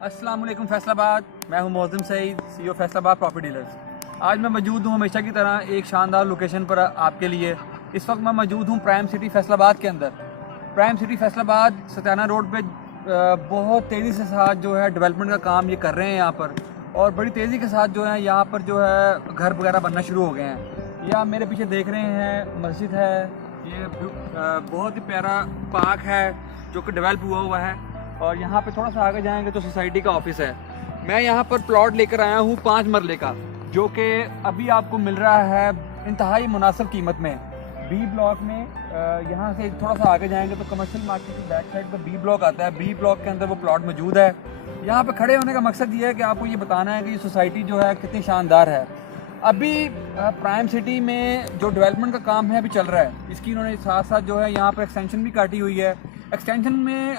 अस्सलाम वालेकुम फैसलाबाद। मैं हूं Mozim Saeed, CEO Faisalabad property dealers. आज मैं मौजूद हूं हमेशा की तरह एक शानदार लोकेशन पर आपके लिए। इस वक्त मैं मौजूद हूं प्राइम सिटी फैसलाबाद के अंदर। प्राइम सिटी फैसलाबाद सत्याना रोड पे बहुत तेज़ी से साथ जो है डेवलपमेंट का काम ये कर रहे हैं यहाँ पर, और बड़ी तेज़ी के साथ जो है यहाँ पर जो है घर वगैरह बनना शुरू हो गए हैं। ये आप मेरे पीछे देख रहे हैं मस्जिद है, ये बहुत ही प्यारा पार्क है जो कि डेवलप हुआ है। और यहाँ पे थोड़ा सा आगे जाएंगे तो सोसाइटी का ऑफिस है। मैं यहाँ पर प्लॉट लेकर आया हूँ 5 मरले का, जो कि अभी आपको मिल रहा है इंतहाई मुनासिब कीमत में बी ब्लॉक में। यहाँ से थोड़ा सा आगे जाएंगे तो कमर्शियल मार्केट की बैक साइड पर बी ब्लॉक आता है। बी ब्लॉक के अंदर वो प्लॉट मौजूद है। यहाँ पे खड़े होने का मकसद ये है कि आपको ये बताना है कि ये सोसाइटी जो है कितनी शानदार है। अभी प्राइम सिटी में जो डेवलपमेंट का काम है अभी चल रहा है, इसकी इन्होंने साथ साथ जो है यहाँ पर एक्सटेंशन भी काटी हुई है। एक्सटेंशन में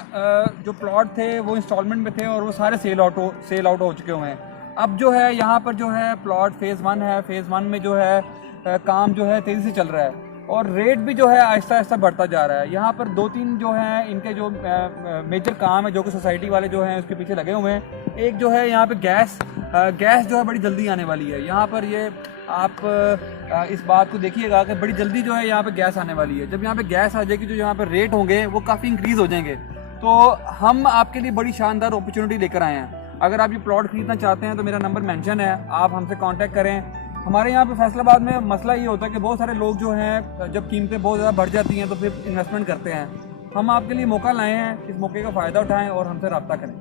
जो प्लॉट थे वो इंस्टॉलमेंट में थे और वो सारे सेल आउट हो चुके हुए हैं। अब जो है यहाँ पर जो है प्लॉट फेज़ 1 है। फेज़ 1 में जो है काम जो है तेज़ी से चल रहा है और रेट भी जो है आहिस्ता आहिस्ता बढ़ता जा रहा है। यहाँ पर 2-3 जो हैं इनके जो मेजर काम है जो कि सोसाइटी वाले जो हैं उसके पीछे लगे हुए हैं। एक जो है यहाँ पे गैस जो है बड़ी जल्दी आने वाली है। यहाँ पर ये आप इस बात को देखिएगा कि बड़ी जल्दी जो है यहाँ पे गैस आने वाली है। जब यहाँ पे गैस आ जाएगी तो यहाँ पे रेट होंगे वो काफ़ी इंक्रीज़ हो जाएंगे। तो हम आपके लिए बड़ी शानदार अपॉर्चुनिटी लेकर आए हैं। अगर आप ये प्लॉट खरीदना चाहते हैं तो मेरा नंबर मेंशन है, आप हमसे कांटेक्ट करें। हमारे यहाँ पे फैसलाबाद में मसला ये होता है कि बहुत सारे लोग जो हैं जब कीमतें बहुत ज़्यादा बढ़ जाती हैं तो फिर इन्वेस्टमेंट करते हैं। हम आपके लिए मौका लाए हैं, इस मौके का फ़ायदा उठाएँ और हमसे रब्ता करें।